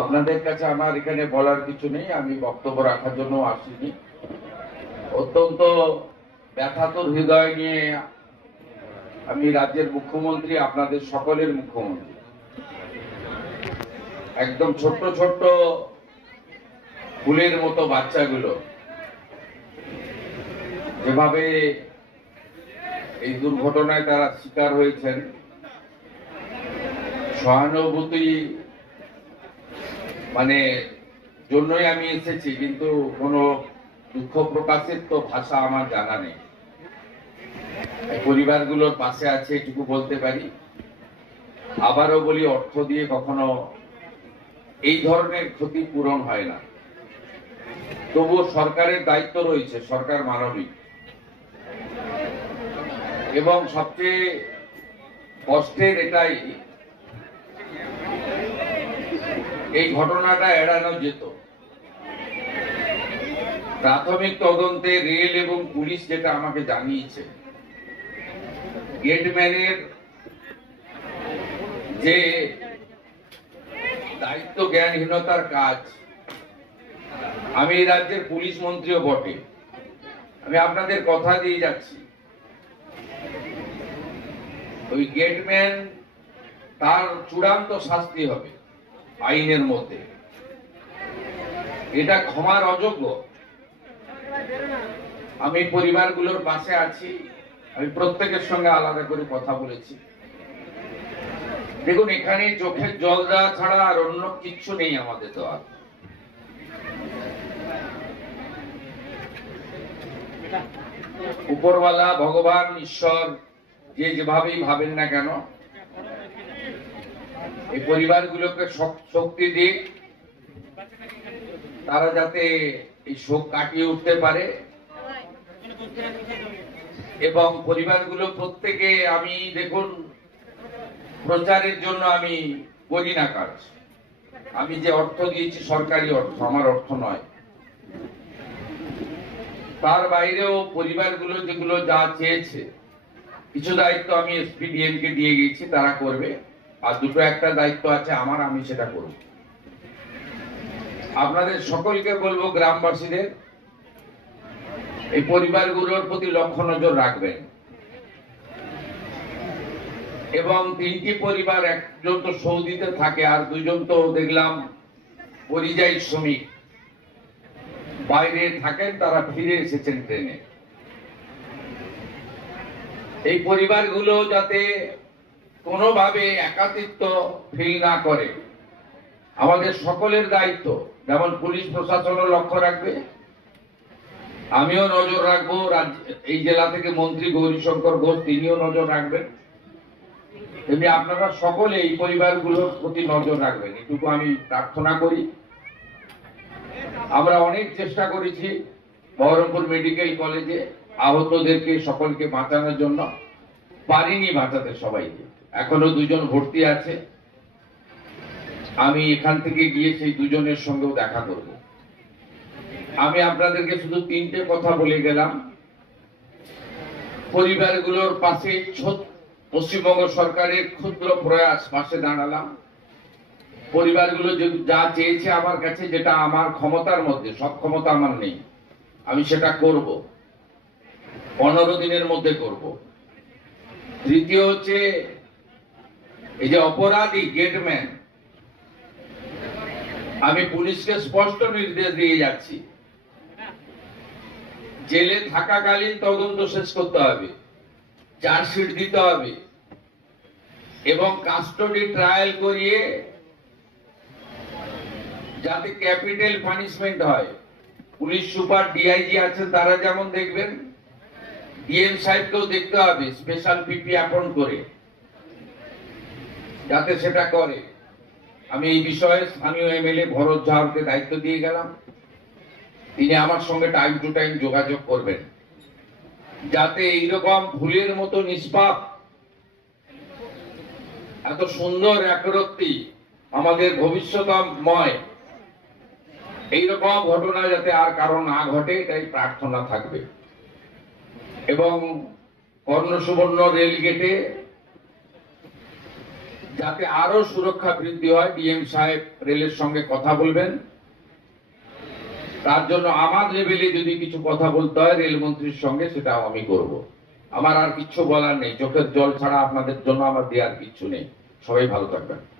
আপনাদের কাছে আমার এখানে বলার কিছু নেই, আমি বক্তব্য রাখার জন্য আসিনি। অত্যন্ত ব্যথাতুর হৃদয় নিয়ে আমি রাজ্যের মুখ্যমন্ত্রী, আপনাদের সকলের মুখ্যমন্ত্রী, একদম ছোট্ট ছোট্ট ফুলের মতো বাচ্চাগুলো যেভাবে এই দুর্ঘটনায় তারা শিকার হয়েছেন, সহানুভূতি জন্যই আমি এসেছি, কিন্তু কোনো দুঃখ প্রকাশের তো ভাষা আমার জানা নেই। পরিবারগুলোর পাশে আছে এটুকু বলতে পারি। আবারও বলি, অর্থ দিয়ে কখনো এই ধরনের ক্ষতি পূরণ হয় না। তবুও সরকারের দায়িত্ব রয়েছে, সরকার মানবিক, এবং সবচেয়ে কষ্টের এটাই এই ঘটনাটা এড়ানো যেত। প্রাথমিক তদন্তে রেল এবং পুলিশ যেটা আমাকে জানিয়েছে, গেটম্যানের যে দায়িত্ব জ্ঞানহীনতার কাজ, আমি এই রাজ্যের পুলিশ মন্ত্রীও বটে, আমি আপনাদের কথা দিয়ে যাচ্ছি, ওই গেটম্যান তার চূড়ান্ত শাস্তি হবে আইনের মধ্যে। এটা ক্ষমার অযোগ্য। আমি পরিবারগুলোর পাশে আছি, আমি প্রত্যেকের সঙ্গে আলাদা করে কথা বলেছি। দেখুন, এখানে চোখের জল দেওয়া ছাড়া আর অন্য কিচ্ছু নেই আমাদের দেওয়ার। উপরওয়ালা, ভগবান, ঈশ্বর, যে যেভাবেই ভাবেন না কেন, এই পরিবারগুলোকে শক্তি দিক, তারা যাতে এই শোক কাটিয়ে উঠতে পারে। এবং পরিবারগুলো প্রত্যেকে, আমি দেখুন, প্রচারের জন্য আমি করি না কাজ। আমি যে অর্থ দিয়েছি সরকারি অর্থ, আমার অর্থ নয়। তার বাইরেও পরিবারগুলো যেগুলো যা চেয়েছে, কিছু দায়িত্ব আমি এসপিডিএম কে দিয়ে গেছি, তারা করবে। আর দুটো একটা দায়িত্ব আছে আমার, আমি সেটা করব। আপনাদের সকলকে বলবো, গ্রামবাসীদের, এই পরিবারগুলোর প্রতি লক্ষ্য নজর রাখবেন। এবং তিনটি পরিবার, একজন তো সৌদিতে থাকে, আর দুইজন তো দেখলাম পরিযায়ী শ্রমিক, বাইরে থাকেন, তারা ফিরে এসেছেন ট্রেনে। এই পরিবারগুলো যাতে কোনোভাবে একাকিত্ব ফিল না করে, আমাদের সকলের দায়িত্ব। যেমন পুলিশ প্রশাসনও লক্ষ্য রাখবে, আমিও নজর রাখবো, এই জেলা থেকে মন্ত্রী গৌরীশঙ্কর ঘোষ তিনিও নজর রাখবেন। তেমনি আপনারা সকলে এই পরিবারগুলোর প্রতি নজর রাখবেন, এটুকু আমি প্রার্থনা করি। আমরা অনেক চেষ্টা করেছি বহরমপুর মেডিকেল কলেজে আহতদেরকে সকলকে বাঁচানোর জন্য, পারিনি বাঁচাতে সবাইকে। এখনো দুজন ভর্তি আছে, আমি এখান থেকে গিয়ে সেই দুজনের সঙ্গেও দেখা করব। আমি আপনাদেরকে শুধু তিনটে কথা বলে গেলাম। পরিবারগুলোর পাশে পশ্চিমবঙ্গ সরকারের ক্ষুদ্র প্রয়াস, পাশে দাঁড়ালাম। পরিবারগুলো যা চেয়েছে আমার কাছে, যেটা আমার ক্ষমতার মধ্যে, সব ক্ষমতা আমার নেই, আমি সেটা করব, 15 দিনের মধ্যে করব। তৃতীয় হচ্ছে, এই যে অপরাধী গেটম্যান, আমি পুলিশকে স্পষ্ট নির্দেশ দিয়ে যাচ্ছি, জেলে থাকাকালীন তদন্ত শেষ করতে হবে, চার্জশিট দিতে হবে, এবং কাস্টডি ট্রায়াল করিয়ে যাতে ক্যাপিটাল পানিশমেন্ট হয়। পুলিশ সুপার, ডিআইজি আছেন, তারা যেমন দেখবেন, ডিএম সাহেবকেও দেখতে হবে, স্পেশাল পিপি অ্যাপয়েন্ট করে, যাতে সেটা করে। আমি এই বিষয়ে স্থানীয় এমএলএ ভরত ঝাড়কে দায়িত্ব দিয়ে গেলাম, তিনি আমার সঙ্গে টাইম টু টাইম যোগাযোগ করবেন, যাতে এইরকম ভুলের মতো নিষ্পাপ, এত সুন্দর একরত্তি, আমাদের ভবিষ্যৎময়, এইরকম ঘটনা যাতে আর কারো না ঘটে, এটাই প্রার্থনা থাকবে। এবং কর্ণসুবর্ণ রেল গেটে যাতে আরো সুরক্ষা বৃদ্ধি হয়, ডিএম সাহেব রেলের সঙ্গে কথা বলবেন। তার জন্য আমার লেভেলে যদি কিছু কথা বলতে হয় রেলমন্ত্রীর সঙ্গে, সেটাও আমি করব। আমার আর কিচ্ছু বলার নেই, চোখের জল ছাড়া আপনাদের জন্য আমার দেওয়ার কিচ্ছু নেই। সবাই ভালো থাকবেন।